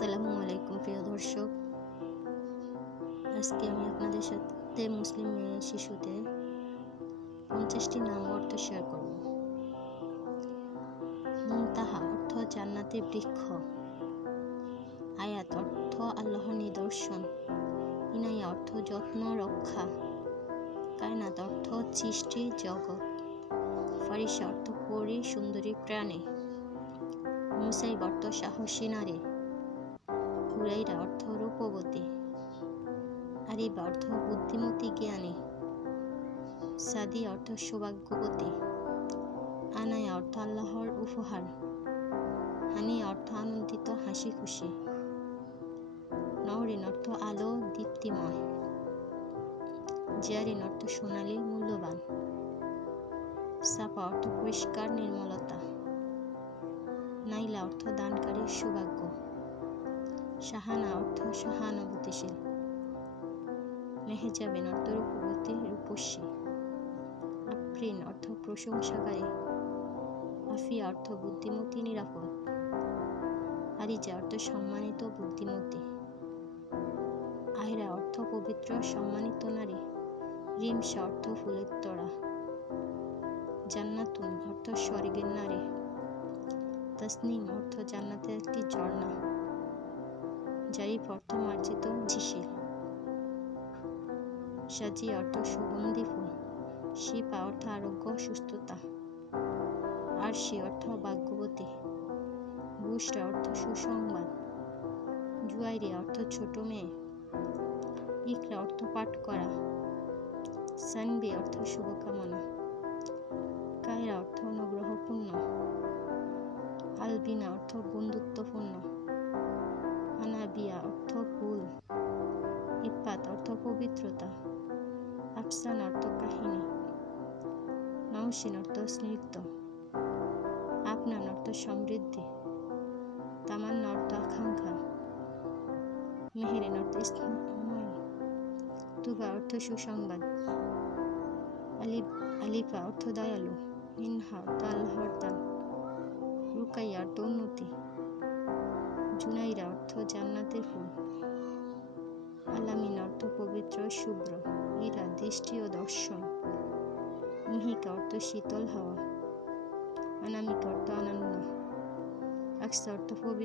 আসসালামু আলাইকুম প্রিয় দর্শক, আজকে আমি আপনাদের সাথে মুসলিম মেয়ে শিশুদের 50টি নাম অর্থ শেয়ার করব। মুনতাহা অর্থ জান্নাতের বৃক্ষ, আয়াত অর্থ আল্লাহর নিদর্শন, ইনায়া অর্থ যত্ন রক্ষা, কায়নাত অর্থ সৃষ্টি জগৎ, ফারিসা অর্থ পরী সুন্দরী প্রাণী, মুসাইব অর্থ সাহসী নারী, হুরাইরা অর্থ রূপবতী, আরিবা অর্থ বুদ্ধিমতী জ্ঞানী, সাদি অর্থ সৌভাগ্যবতী, আনায়া অর্থ আল্লাহর উপহার, হানিয়া অর্থ আনন্দিত হাসি খুশি, নওরিন অর্থ আলো দীপ্তিময়, জিয়ারিন অর্থ সোনালী মূল্যবান, সাফা অর্থ পরিষ্কার নির্মলতা, নাইলা অর্থ দানকারী সৌভাগ্য, শাহানা অর্থ সহানুভূতিশীল, মেহজাবিন অর্থ রূপবতী রূপসী, আফরিন অর্থ প্রশংসাকারী, আফিয়া অর্থ বুদ্ধিমতী নিরাপদ, আরিজা অর্থ সম্মানিত বুদ্ধিমতী, আহিরা অর্থ পবিত্র সম্মানিত নারী, রিমসা অর্থ ফুলের তরা, জান্নাতুন অর্থ স্বর্গের নারী, তাসনিম অর্থ জান্নাতের একটি ঝর্ণা, জারিফ অর্থ মার্জিত ঝিশিল, সাজি অর্থ সুগন্ধি ফুল, শিপা অর্থ আরোগ্য সুস্থতা, আরশি অর্থ ভাগ্যবতী, বুশরা অর্থ সুসংবাদ, জুয়াইরি অর্থ ছোট মেয়ে, ইকরা অর্থ পাঠ করা, সানবি অর্থ শুভকামনা, কায়রা অর্থ অনুগ্রহপূর্ণ, আলবিনা অর্থ বন্ধুত্বপূর্ণ, আনাবিয়া অর্থ ফুল, ইফাত অর্থ পবিত্রতা, আফসান অর্থ কাহিনী, নওশিন অর্থ স্নিগ্ধ, আপনান অর্থ সমৃদ্ধি, তামান্না অর্থ আকাঙ্ক্ষা, মেহেরিন অর্থ স্নেহময়, তুবা অর্থ সুসংবাদ, আলিফা অর্থ দয়ালু, মিনহা অর্থ আল্লাহর দান, রুকাইয়া অর্থ উন্নতি, জুনাইরা অর্থ জান্নাতের ফুল, আলামিন অর্থ পবিত্র শুভ্র, ইরা দৃষ্টি ও দর্শন, মিহিকা অর্থ শীতল হাওয়া, অনামিকা অর্থ আনন্দ, আকসা অর্থ পবিত্র।